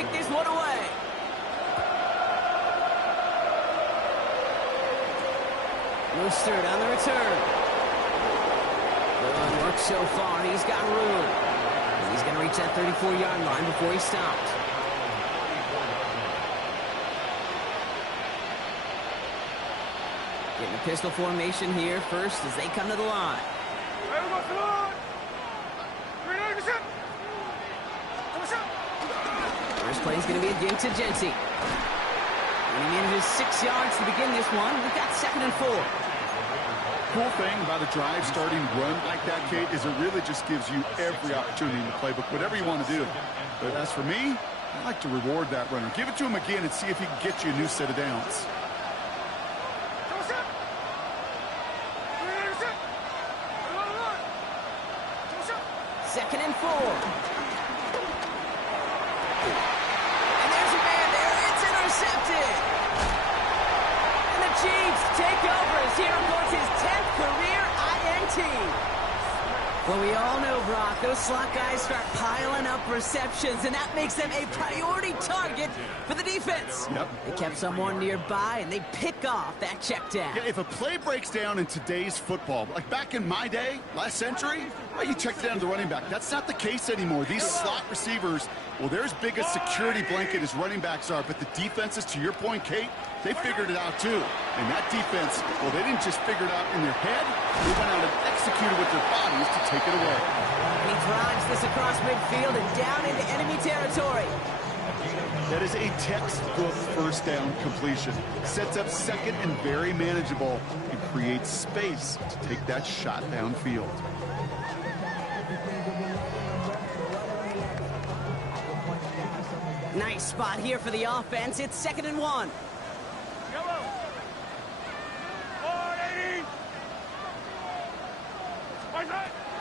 kick this one away. Mostert on the return. Good work so far. He's got room. He's going to reach that 34-yard line before he stops. Getting a pistol formation here first as they come to the line. First play is going to be a give to Genty. And he manages 6 yards to begin this one. We've got 2nd and 4. Cool thing about a drive starting run like that, Kate, is it really just gives you every opportunity in the playbook, whatever you want to do. But as for me, I like to reward that runner. Give it to him again and see if he can get you a new set of downs. Second and 4. And there's a man there. It's intercepted. And the Chiefs take over as he reports his 10th career INT. Well, we all know, Brock, those slot guys start piling up receptions, and that makes them a priority target for the defense. Yep. They kept someone nearby, and they pick off that check down. Yeah, if a play breaks down in today's football, like back in my day, last century, well, you check down to the running back. That's not the case anymore. These slot receivers, well, they're as big a security blanket as running backs are, but the defenses, to your point, Kate, they figured it out too. And that defense, well, they didn't just figure it out in their head. They went out and executed with their bodies to take it away. He drives this across midfield and down into enemy territory. That is a textbook first down completion. Sets up second and very manageable and creates space to take that shot downfield. Nice spot here for the offense. It's 2nd and 1.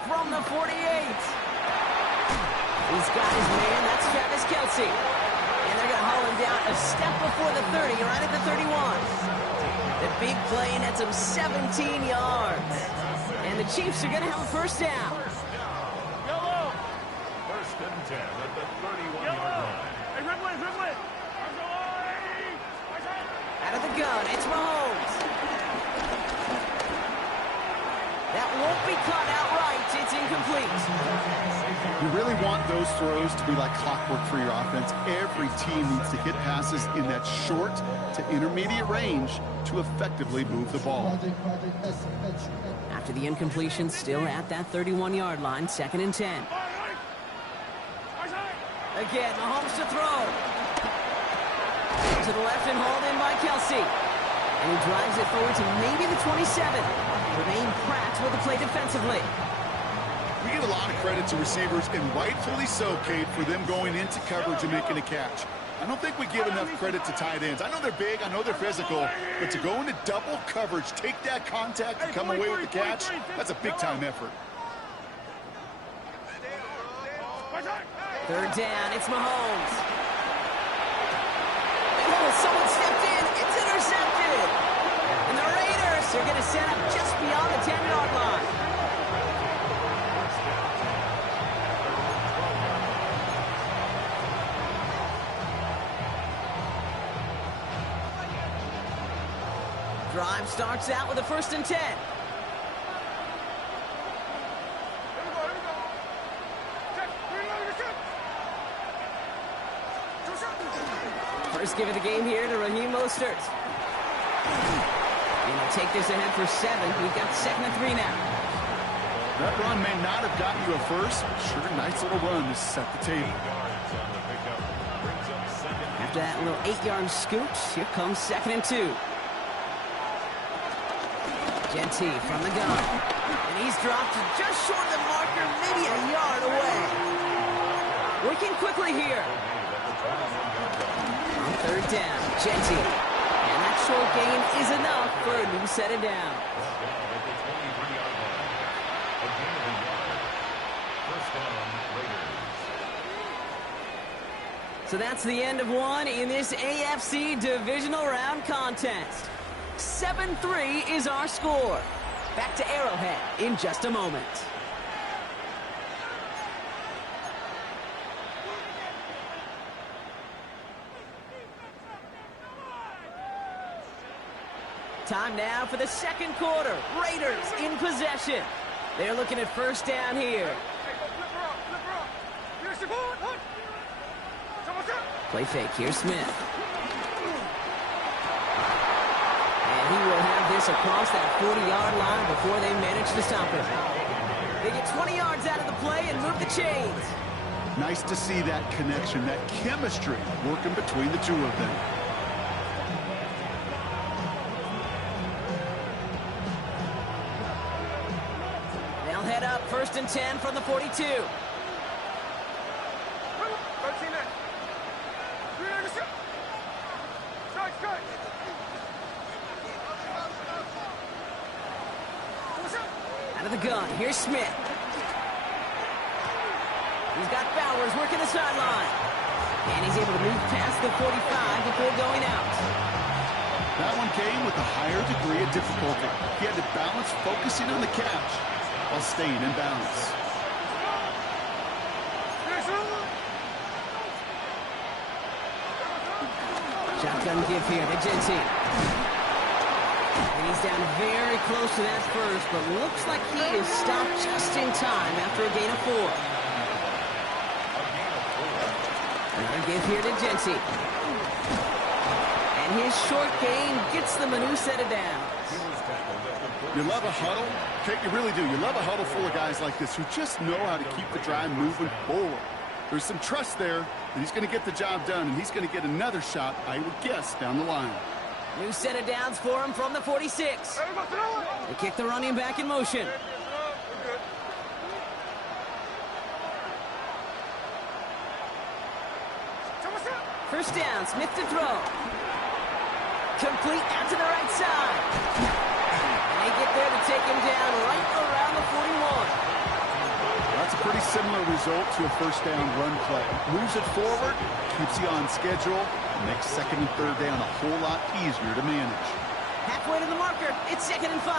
From the 48. He's got his man. That's Travis Kelce. And they're going to haul him down a step before the 30, right at the 31. The big play nets him 17 yards. And the Chiefs are going to have a first down. First and 10 at the 31-yard line. Out of the gun, it's Mahomes. That won't be caught outright. It's incomplete. You really want those throws to be like clockwork for your offense. Every team needs to hit passes in that short to intermediate range to effectively move the ball. After the incompletion, still at that 31-yard line, 2nd and 10. Again, Mahomes to throw. To the left and hauled in by Kelce. And he drives it forward to maybe the 27. Remain Pratt with the play defensively. We give a lot of credit to receivers, and rightfully so, Kate, for them going into coverage and making a catch. I don't think we give enough credit to tight ends. I know they're big, I know they're physical, but to go into double coverage, take that contact, and come away with the catch, that's a big-time effort. 3rd down, it's Mahomes. Oh, someone stepped in. It's intercepted. And the Raiders are going to set up just beyond the 10-yard line. Drive starts out with a 1st and 10. First give of the game here to Raheem Mostert. And he'll take this ahead for 7. We've got 2nd and 3 now. That run may not have gotten you a first, but sure, nice little run to set the table. After that little 8-yard scoot, here comes 2nd and 2. Genty from the gun. And he's dropped just short of the marker, maybe a yard away. Working quickly here. On 3rd down, Genty. And that short gain is enough for a new set of downs. So that's the end of one in this AFC Divisional Round contest. 7-3 is our score. Back to Arrowhead in just a moment. Time now for the second quarter. Raiders in possession. They're looking at first down here. Play fake. Here's Smith. And he will have this across that 40-yard line before they manage to stop him. They get 20 yards out of the play and move the chains. Nice to see that connection, that chemistry working between the two of them. They'll head up first and 10 from the 42. Out of the gun, here's Smith. He's got Bowers working the sideline. And he's able to move past the 45 before going out. That one came with a higher degree of difficulty. He had to balance focusing on the catch while staying in balance. Shotgun give here to Gentine. And he's down very close to that first, but looks like he is stopped just in time after a gain of 4. Another give here to Gentine. And his short gain gets them a new set of downs. You love a huddle? Kate, you really do. You love a huddle full of guys like this who just know how to keep the drive moving forward. There's some trust there that he's going to get the job done, and he's going to get another shot, I would guess, down the line. New set of downs for him from the 46. They kick the running back in motion. First down, Smith to throw. Complete out to the right side. And they get there to take him down right around the 41. That's a pretty similar result to a first down run play. Moves it forward, keeps you on schedule, and makes second and third down a whole lot easier to manage. Halfway to the marker, it's 2nd and 5.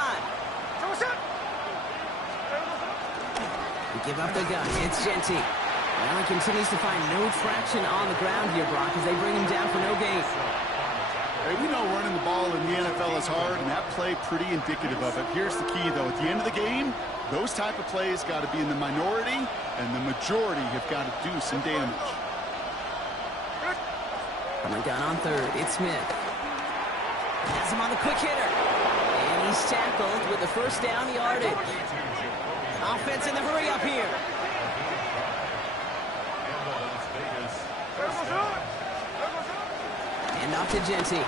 They give up the gun, it's Gentine. Well, he continues to find no traction on the ground here, Brock, as they bring him down for no gain. Hey, we know running the ball in the NFL is hard, and that play pretty indicative of it. Here's the key, though. At the end of the game, those type of plays got to be in the minority, and the majority have got to do some damage. From the gun on third, it's Smith. Has him on the quick hitter. And he's tackled with the first down yardage. Offense in the hurry up here. And off to Gentine.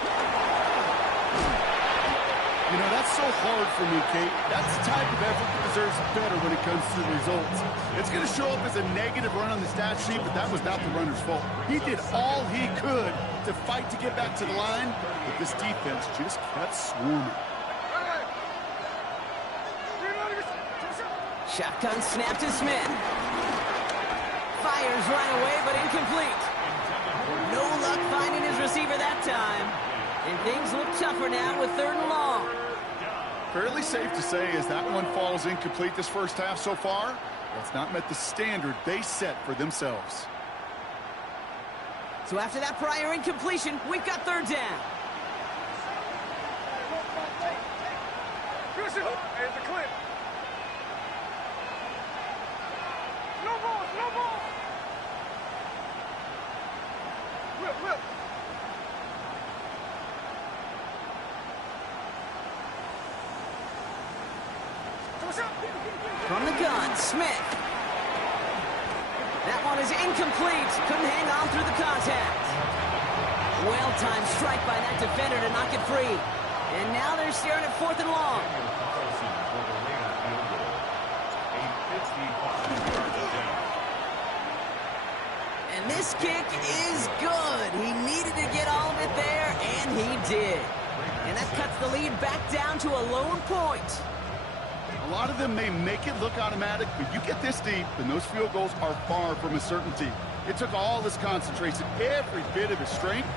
You know, that's so hard for me, Kate. That's the type of effort that deserves better when it comes to the results. It's going to show up as a negative run on the stat sheet, but that was not the runner's fault. He did all he could to fight to get back to the line, but this defense just kept swarming. Shotgun snap to Smith. Fires right away, but incomplete. No luck finding his receiver that time. And things look tougher now with 3rd and long. Fairly safe to say as that one falls incomplete this first half so far, it's not met the standard they set for themselves. So after that prior incompletion, we've got 3rd down. Here's the clip. No ball, no ball. Whip. From the gun, Smith. That one is incomplete. Couldn't hang on through the contact. Well-timed strike by that defender to knock it free. And now they're staring at 4th and long. And this kick is good. He needed to get all of it there, and he did. And that cuts the lead back down to a lone point. A lot of them may make it look automatic, but you get this deep, and those field goals are far from a certainty. It took all his concentration, every bit of his strength,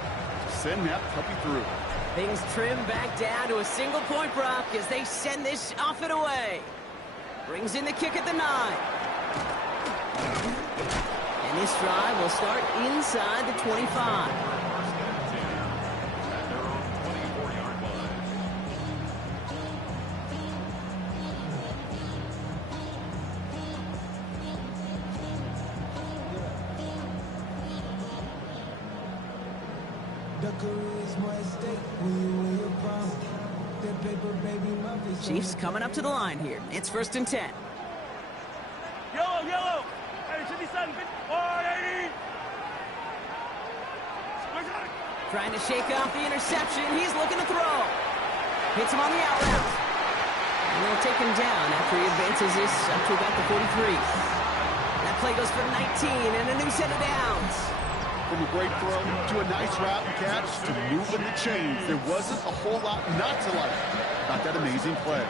to send that puppy through. Things trim back down to a single point, Brock, as they send this off and away. Brings in the kick at the 9. And this drive will start inside the 25. Chiefs coming up to the line here. It's 1st and 10. Yellow, yellow. Hey, it should be 7. 180. Trying to shake off the interception. He's looking to throw. Hits him on the out route. And they'll take him down after he advances this up to about the 43. That play goes for 19 and a new set of downs. From a great throw to a nice route and catch to moving the chains, there wasn't a whole lot not to like about that amazing play.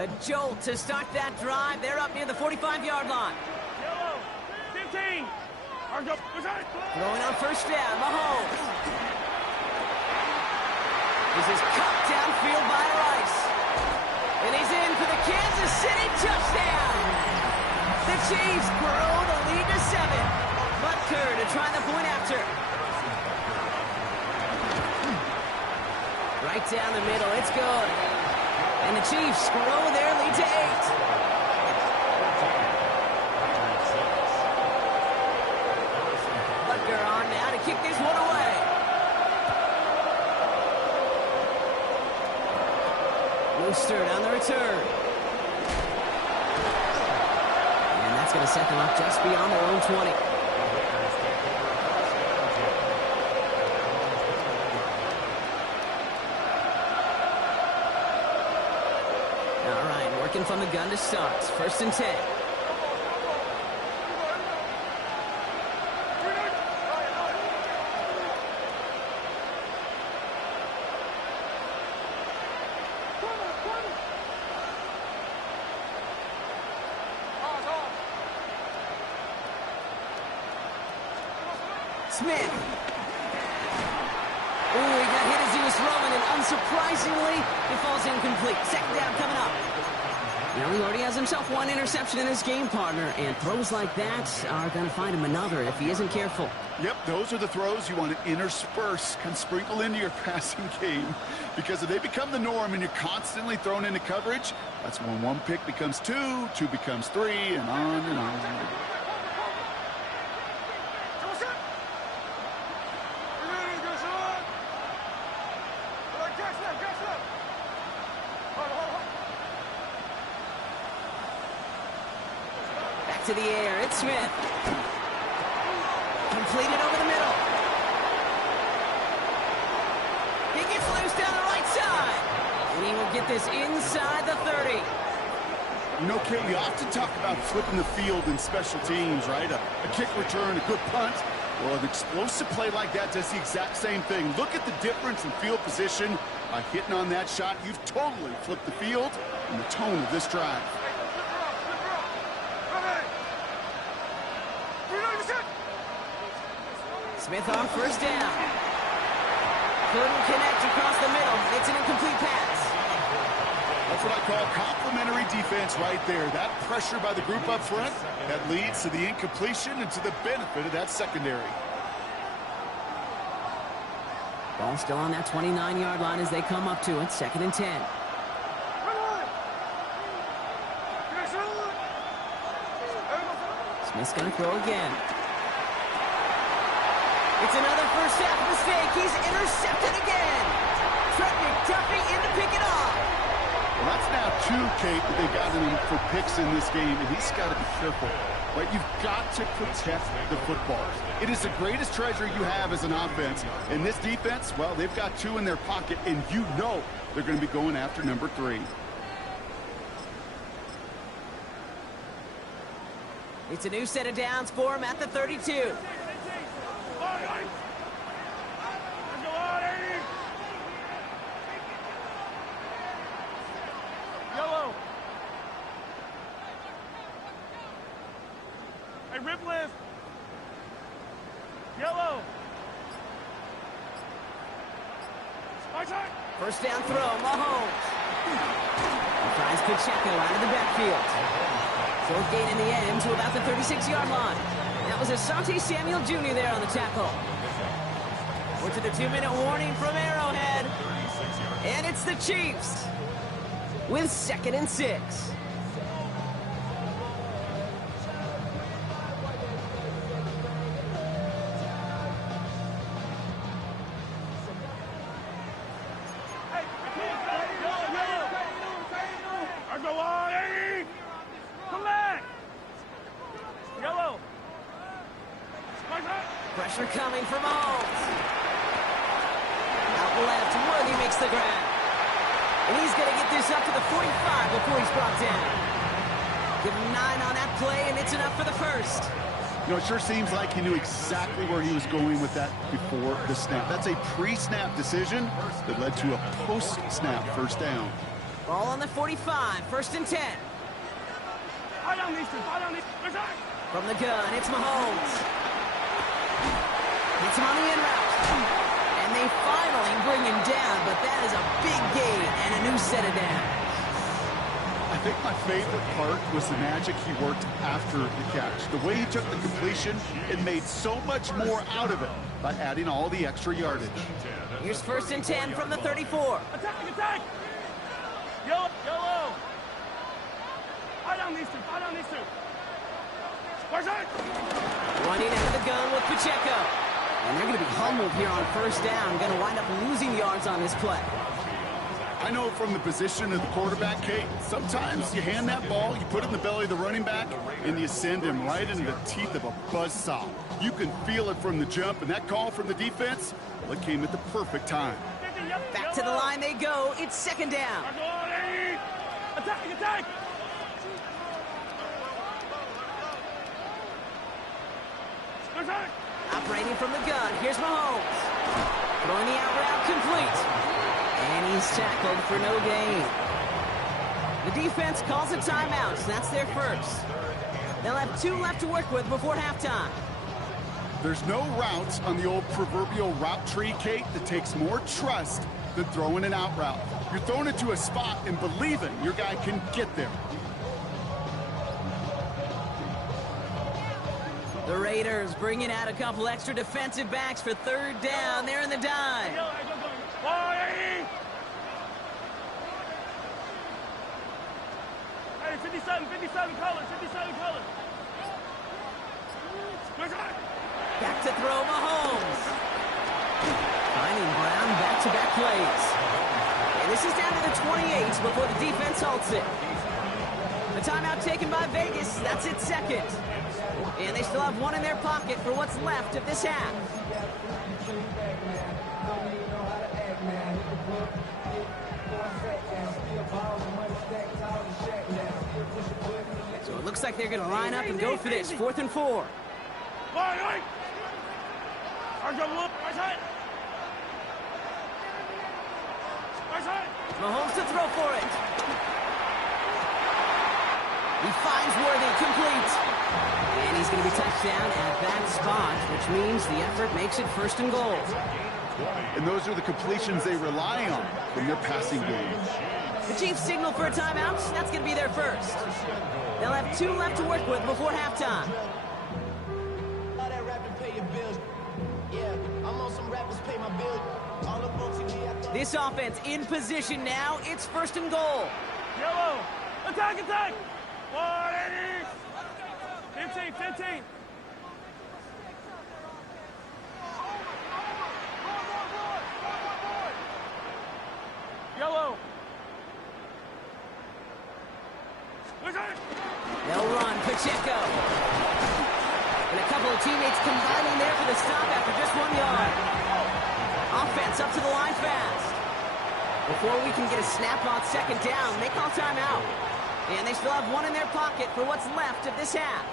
A jolt to start that drive. They're up near the 45-yard line. Yellow. 15. Throwing on 1st down, Mahomes. This is cut downfield by Rice. And he's in for the Kansas City touchdown. The Chiefs grow the lead to 7. Butker to try the point after. Right down the middle, it's good. And the Chiefs grow their lead to 8. Butker on now to kick this one away. Mostert on the return. And that's going to set them up just beyond their own 20. All right, working from the gun to start. 1st and 10. Smith. Oh, he got hit as he was throwing, and unsurprisingly, it falls incomplete. 2nd down coming up. Now, he already has himself one interception in his game, partner, and throws like that are going to find him another if he isn't careful. Yep, those are the throws you want to intersperse, kind of sprinkle into your passing game, because if they become the norm and you're constantly thrown into coverage, that's when 1 pick becomes 2, 2 becomes 3, and on and on. To the air, it's Smith. Completed over the middle. He gets loose down the right side. And he will get this inside the 30. You know, Kate, we often talk about flipping the field in special teams, right? A kick return, a good punt. Well, an explosive play like that does the exact same thing. Look at the difference in field position. By hitting on that shot, you've totally flipped the field and the tone of this drive. Smith on 1st down. Couldn't connect across the middle. It's an incomplete pass. That's what I call complementary defense right there. That pressure by the group up front, that leads to the incompletion and to the benefit of that secondary. Ball still on that 29-yard line as they come up to it. 2nd and 10. Smith's going to throw again. It's another first half mistake. He's intercepted again. Trent McDuffie in to pick it off. Well, that's now 2, Kate, that they've gotten him for picks in this game, and he's got to be careful. Right? You've got to protect the football. It is the greatest treasure you have as an offense. And this defense, well, they've got 2 in their pocket, and you know they're going to be going after number 3. It's a new set of downs for him at the 32. Yellow. Hey, rip lift. Yellow. First down throw, Mahomes. He finds Pacheco out of the backfield. 4th gain in the end to about the 36-yard line. That was Asante Samuel Jr. there on the tackle. We're to the 2-minute warning from Arrowhead. And it's the Chiefs with 2nd and 6. Pressure coming from Mahomes. Out left, Worthy makes the grab. And he's going to get this up to the 45 before he's brought down. Give him 9 on that play, and it's enough for the first. You know, it sure seems like he knew exactly where he was going with that before the snap. That's a pre-snap decision that led to a post-snap first down. Ball on the 45, 1st and 10. From the gun, it's Mahomes. Hits him on the in route. And they finally bring him down, but that is a big gain and a new set of downs. I think my favorite part was the magic he worked after the catch. The way he took the completion and made so much more out of it by adding all the extra yardage. Here's 1st and 10 from the 34. Attack! Yellow! Fight on these two. Running out of the gun with Pacheco. And they're going to be humbled here on 1st down. Going to wind up losing yards on this play. I know from the position of the quarterback, Kate, sometimes you hand that ball, you put it in the belly of the running back, and you send him right into the teeth of a buzzsaw. You can feel it from the jump, and that call from the defense, well, it came at the perfect time. Back to the line they go. It's 2nd down. Attack! Operating from the gun. Here's Mahomes. Throwing the out route complete. And he's tackled for no gain. The defense calls a timeout. That's their first. They'll have 2 left to work with before halftime. There's no routes on the old proverbial route tree, Kate, that takes more trust than throwing an out route. You're throwing it to a spot and believing your guy can get there. The Raiders bringing out a couple extra defensive backs for 3rd down. They're in the dime. 57 colors. Back to throw Mahomes. Finding Brown back-to-back plays. And this is down to the 28 before the defense halts it. The timeout taken by Vegas. That's its 2nd. And they still have 1 in their pocket for what's left of this half. So it looks like they're going to line up and go for this. 4th and 4. Mahomes to throw for it. He finds Worthy, complete. And he's going to be touched down at that spot, which means the effort makes it 1st and goal. And those are the completions they rely on from their passing game. The Chiefs signal for a timeout. That's going to be their first. They'll have 2 left to work with before halftime. This offense in position now. It's 1st and goal. Yellow! Attack! 15. Yellow! They'll run. Pacheco. And a couple of teammates combining there for the stop after just 1 yard. Offense up to the line fast. Before we can get a snap on 2nd down, they call timeout. And they still have 1 in their pocket for what's left of this half.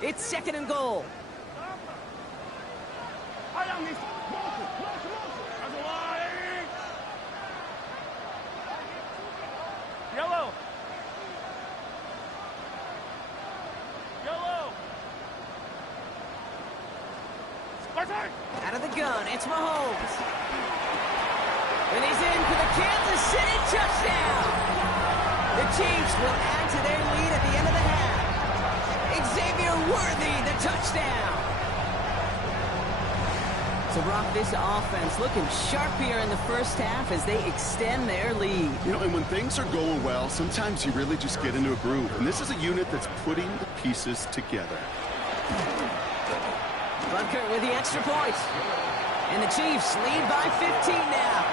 It's 2nd and goal. Yellow! Out of the gun, it's Mahomes. And he's in for the Kansas City touchdown. The Chiefs will add to their lead at the end of the half. Xavier Worthy, the touchdown. So, Brock, this offense looking sharp here in the first half as they extend their lead. You know, and when things are going well, sometimes you really just get into a groove. And this is a unit that's putting the pieces together. Bunker with the extra point. And the Chiefs lead by 15 now.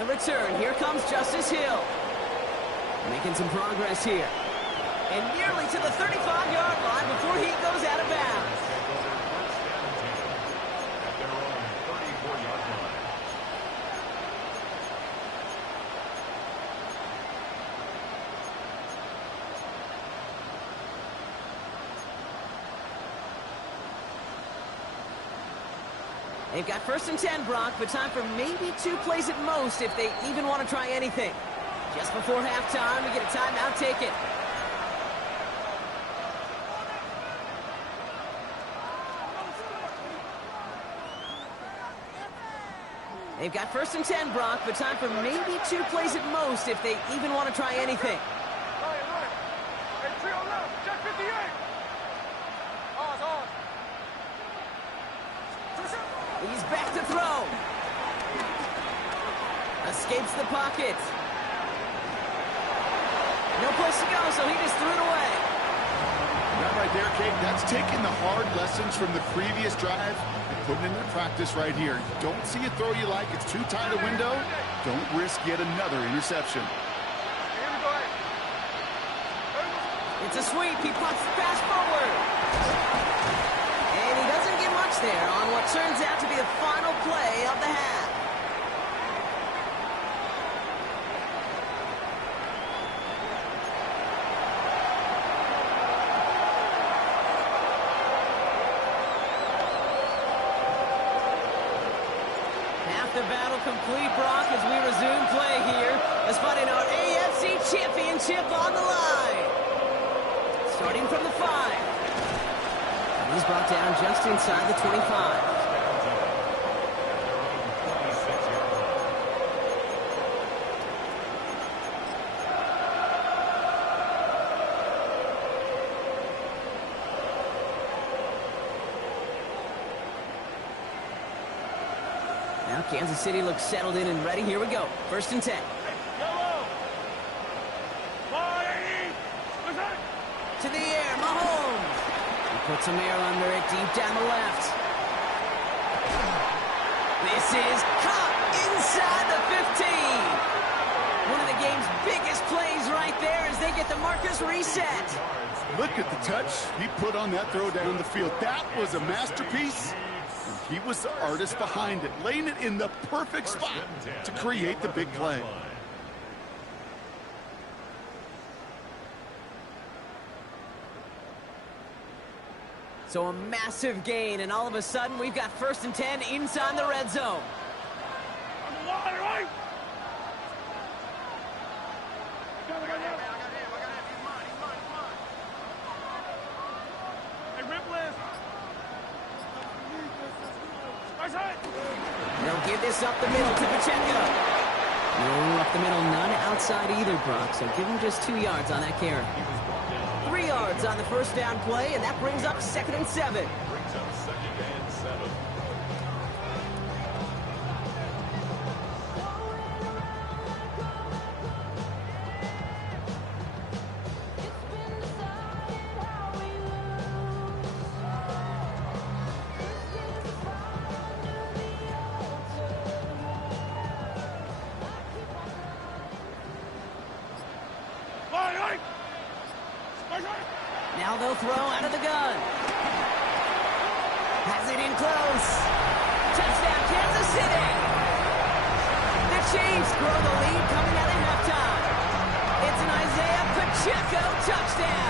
the return, here comes Justice Hill. Making some progress here. And nearly to the 35-yard line before he goes out of bounds. They've got 1st and 10, Brock, but time for maybe 2 plays at most if they even want to try anything. Just before halftime, we get a timeout taken. They've got 1st and 10, Brock, but time for maybe 2 plays at most if they even want to try anything. He's back to throw. Escapes the pocket. No place to go, so he just threw it away. That right there, Kate, that's taking the hard lessons from the previous drive and putting it into practice right here. Don't see a throw you like. It's too tight a window. Don't risk yet another interception. It's a sweep. He pops the pass forward. And he doesn't get much there on what turns out to be the final play of the half. Half the battle complete, Brock, as we resume play here. Let's find our AFC Championship on the line. Starting from the 5. He's brought down just inside the 25. Now Kansas City looks settled in and ready. Here we go. 1st and 10. To the air, Mahomes. He puts some air under it deep down the left. This is caught inside the 15. One of the game's biggest plays right there as they get the markers reset. Look at the touch he put on that throw down the field. That was a masterpiece. And he was the artist behind it, laying it in the perfect spot to create the big play. So a massive gain, and all of a sudden, we've got 1st and 10 inside the red zone. They'll give this up the middle to Pacheco. No, up the middle, none outside either, Brock, so give him just 2 yards on that carry. 3 yards on the 1st down play, and that brings up 2nd and 7. Now they'll throw out of the gun. Has it in close. Touchdown, Kansas City. The Chiefs grow the lead coming out of halftime. It's an Isaiah Pacheco touchdown.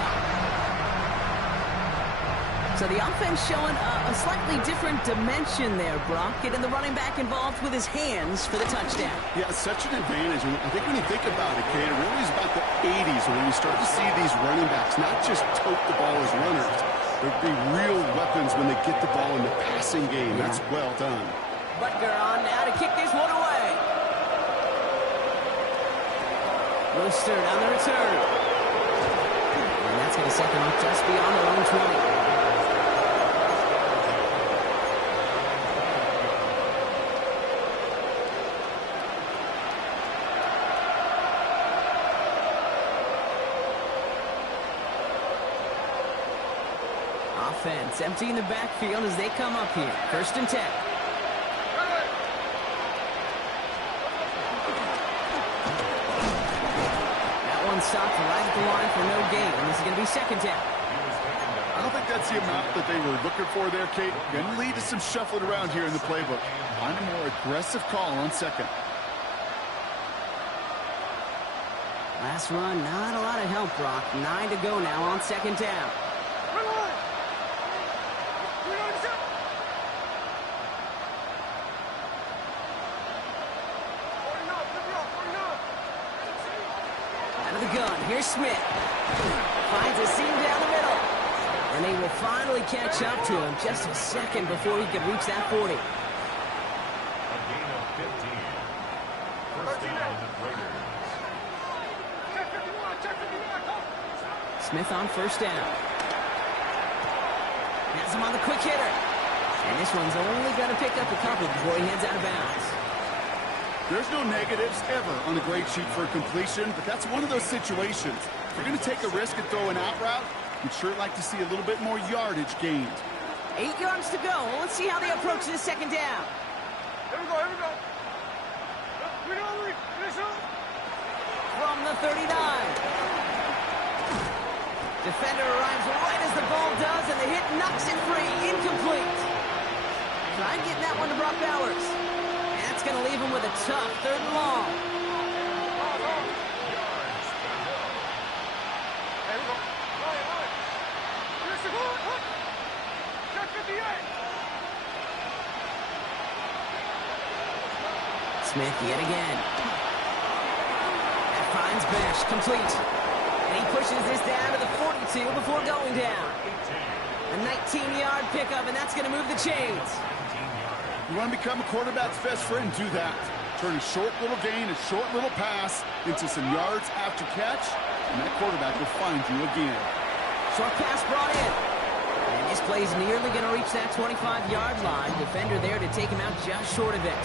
So the offense showing a slightly different dimension there, Brock. Getting the running back involved with his hands for the touchdown. Yeah, it's such an advantage. I think when you think about it, Kate, it really is about the 80s when you start to see these running backs not just tote the ball as runners. There'd be real weapons when they get the ball in the passing game. Yeah. That's well done. Butker on now to kick this one away. Rooster on the return. And that's going to set them up just beyond their own 20. Offense emptying the backfield as they come up here. 1st and 10. stopped right at the line for no gain. And this is going to be second down. I don't think that's the amount that they were looking for there, Kate. Going to lead to some shuffling around here in the playbook. Find a more aggressive call on second. Last run, not a lot of help, Brock. 9 to go now on second down. Out of the gun, here's Smith. Finds a seam down the middle. And they will finally catch up to him just a second before he could reach that 40. A gain of 15. First down, Raiders. Smith on first down. Has him on the quick hitter. And this one's only going to pick up a couple before he heads out of bounds. There's no negatives ever on the grade sheet for a completion, but that's one of those situations. If you're going to take a risk and throw an out route, you'd sure like to see a little bit more yardage gained. 8 yards to go. Let's see how they approach this second down. Here we go, here we go. From the 39. Defender arrives right as the ball does, and the hit knocks it free. Incomplete. Try getting that one to Brock Bowers. And that's going to leave him with a tough third and long. Smith yet again. That finds Besh, complete. And he pushes this down to the 42 before going down. A 19-yard pickup, and that's going to move the chains. You want to become a quarterback's best friend, do that. Turn a short little gain, a short little pass into some yards after catch, and that quarterback will find you again. Short pass brought in. And this play's nearly going to reach that 25-yard line. Defender there to take him out just short of it.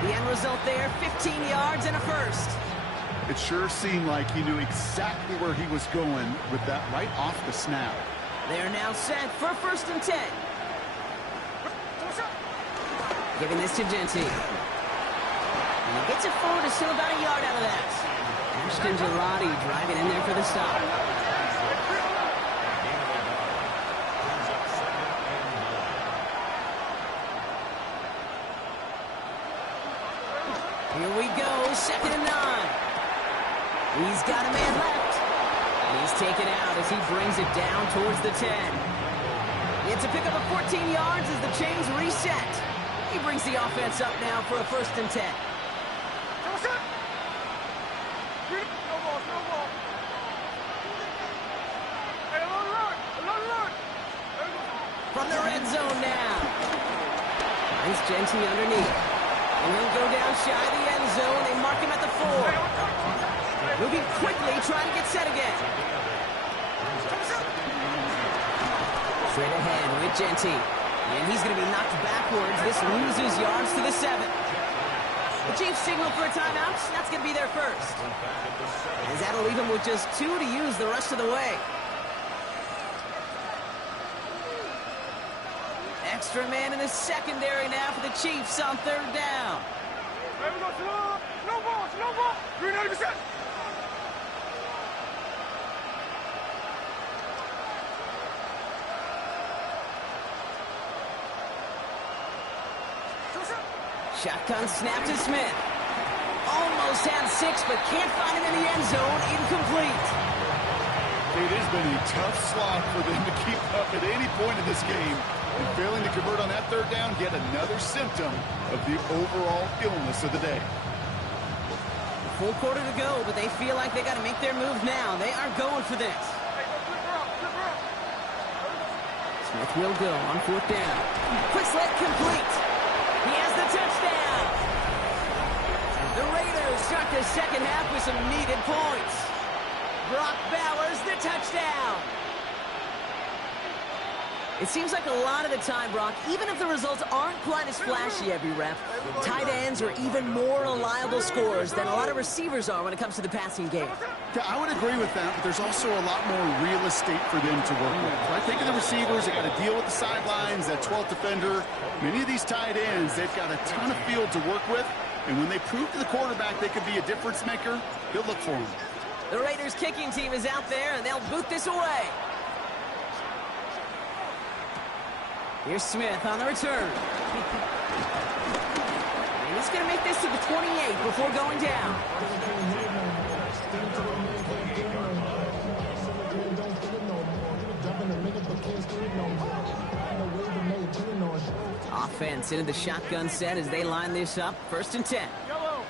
The end result there, 15 yards and a first. It sure seemed like he knew exactly where he was going with that right off the snap. They're now set for first and 10. Giving this to Genty. And he gets it forward to still about a yard out of that. Ashton Gelati driving in there for the stop. Here we go, second and 9. He's got a man left. He's taken out as he brings it down towards the 10. It's a pickup of 14 yards as the chains reset. He brings the offense up now for a first and 10. From the red zone now. Finds Genty underneath. And he'll go down shy of the end zone. They mark him at the 4. Moving quickly, trying to get set again. Straight ahead with Genty. And he's going to be knocked backwards. This loses yards to the 7. The Chiefs signal for a timeout. That's going to be their first. As that'll leave him with just 2 to use the rest of the way. Extra man in the secondary now for the Chiefs on third down. Slow ball. 90%. Shotgun snap to Smith. Almost had 6, but can't find him in the end zone. Incomplete. It has been a tough slog for them to keep up at any point in this game. And failing to convert on that third down, yet another symptom of the overall illness of the day. Full quarter to go, but they feel like they got to make their move now. They are going for this. Smith will go on fourth down. Quick slant complete. He has the touchdown. The Raiders start the second half with some needed points. Brock Bowers, the touchdown. It seems like a lot of the time, Brock, even if the results aren't quite as flashy every rep, tight ends are even more reliable scorers than a lot of receivers are when it comes to the passing game. Yeah, I would agree with that, but there's also a lot more real estate for them to work with. When I think of the receivers, they got to deal with the sidelines, that 12th defender. Many of these tight ends, they've got a ton of field to work with, and when they prove to the quarterback they could be a difference maker, he'll look for them. The Raiders kicking team is out there, and they'll boot this away. Here's Smith on the return. And he's going to make this to the 28 before going down. Offense into the shotgun set as they line this up. 1st and 10. Yellow.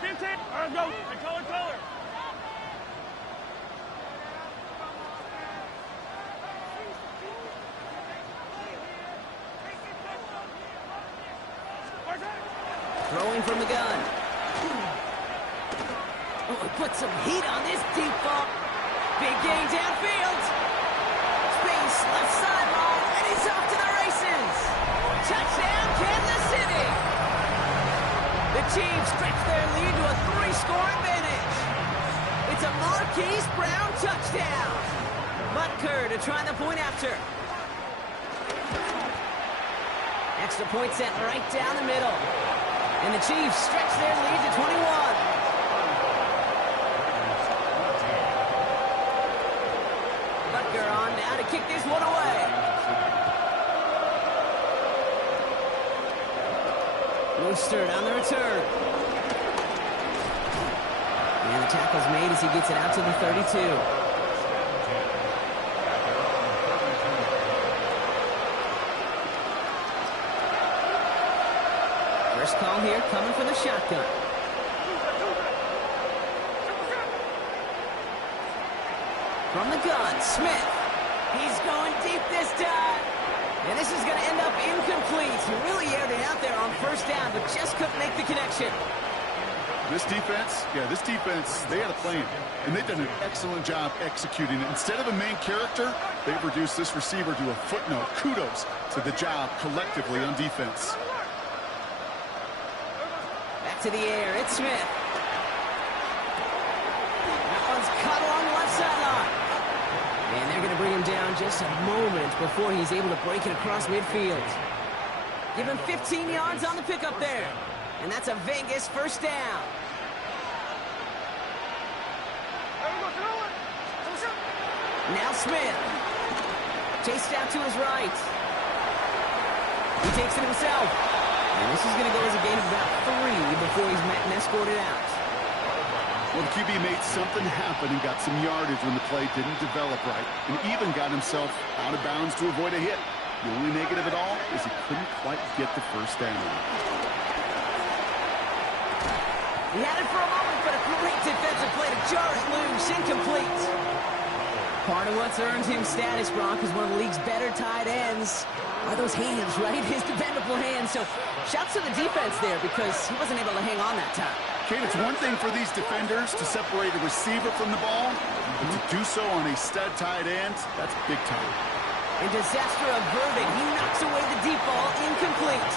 15. All right, go. And color. Throwing from the gun. Oh, he put some heat on this deep ball. Big gain downfield. Space left sideline, and he's off to the races. Touchdown, Kansas City. The Chiefs stretch their lead to a 3-score advantage. It's a Marquise Brown touchdown. Butker to try the point after. Extra point set right down the middle. And the Chiefs stretch their lead to 21. Butker on now to kick this one away. Mostert on the return. And the tackle's made as he gets it out to the 32. First call here coming from the shotgun. From the gun, Smith. He's going deep this time. And this is going to end up incomplete. He really aired it out there on 1st down, but just couldn't make the connection. This defense, they had a plan. And they've done an excellent job executing it. Instead of a main character, they've reduced this receiver to a footnote. Kudos to the job collectively on defense. Back to the air, it's Smith. That one's caught along the left sideline. And they're going to bring him down just a moment before he's able to break it across midfield. Give him 15 yards on the pickup there. And that's a Vegas 1st down. Now Smith. Chased out to his right. He takes it himself. And this is going to go as a gain of about 3 before he's met and escorted out. Well, the QB made something happen and got some yardage when the play didn't develop right, and even got himself out of bounds to avoid a hit. The only negative at all is he couldn't quite get the 1st down. He had it for a moment, but a great defensive play to jar it loose, incomplete. Part of what's earned him status, Brock, is one of the league's better tight ends. Are those hands, right? His dependable hands. So shouts to the defense there because he wasn't able to hang on that time. Kane, it's one thing for these defenders to separate a receiver from the ball, but to do so on a stud tight end, that's big time. And disaster averted. He knocks away the deep ball, incomplete.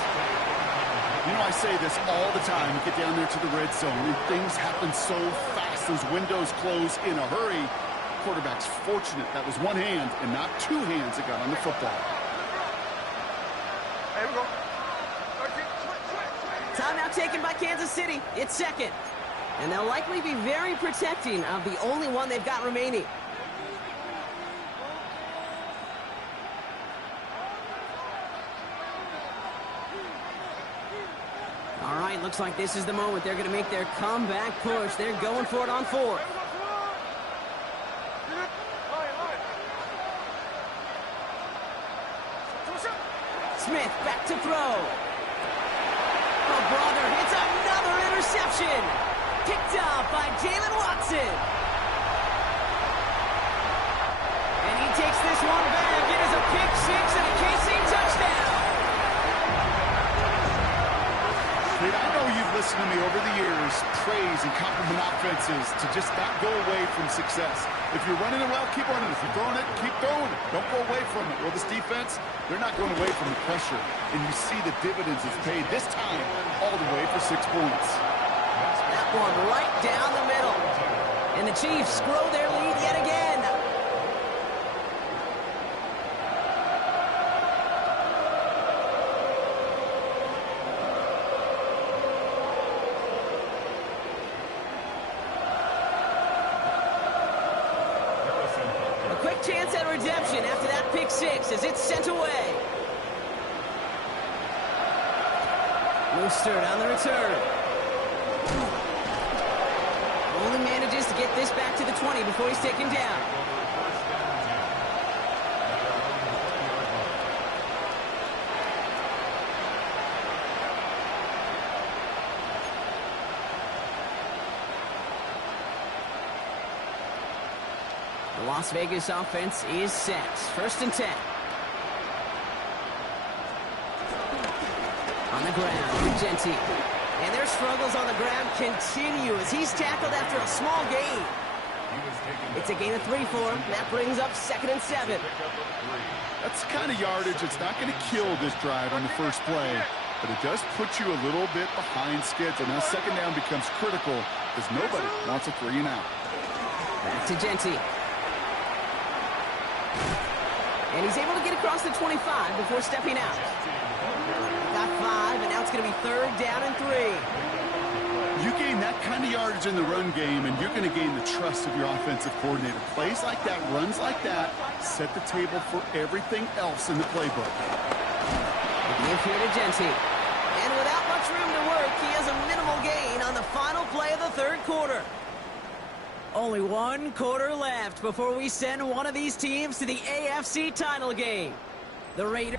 You know, I say this all the time. You get down there to the red zone, and things happen so fast. Those windows close in a hurry. Quarterback's fortunate that was one hand and not 2 hands that got on the football. Here we go. Timeout taken by Kansas City. It's 2nd. And they'll likely be very protecting of the only one they've got remaining. All right, looks like this is the moment they're going to make their comeback push. They're going for it on 4th. Smith back to throw. Oh, brother, it's another interception. Picked up by Jalen Watson. And he takes this one back. It is a pick 6 and a KC touchdown. Kid, I know you've listened to me over the years praise and compliment offenses to just not go away from success. If you're running it well, keep running it. If you're throwing it, keep throwing it. Don't go away from it. Well, this defense, they're not going away from the pressure. And you see the dividends it's paid this time all the way for 6 points. That one right down the middle. And the Chiefs grow their lead yet again. redemption after that pick six as it's sent away. Mostert on the return. Only manages to get this back to the 20 before he's taken down. The Las Vegas offense is set. 1st and 10. On the ground, Genti. And their struggles on the ground continue as he's tackled after a small gain. It's a gain of 3 for him. That brings up 2nd and 7. That's the kind of yardage that's not going to kill this drive on the first play, but it does put you a little bit behind schedule. Now 2nd down becomes critical because nobody wants a 3 and out. Back to Genti. And he's able to get across the 25 before stepping out. Got 5, and now it's going to be 3rd down and 3. You gain that kind of yardage in the run game, and you're going to gain the trust of your offensive coordinator. Plays like that, runs like that, set the table for everything else in the playbook. The give here to Genti. And without much room to work, he has a minimal gain on the final play of the 3rd quarter. Only 1 quarter left before we send one of these teams to the AFC title game. The Raiders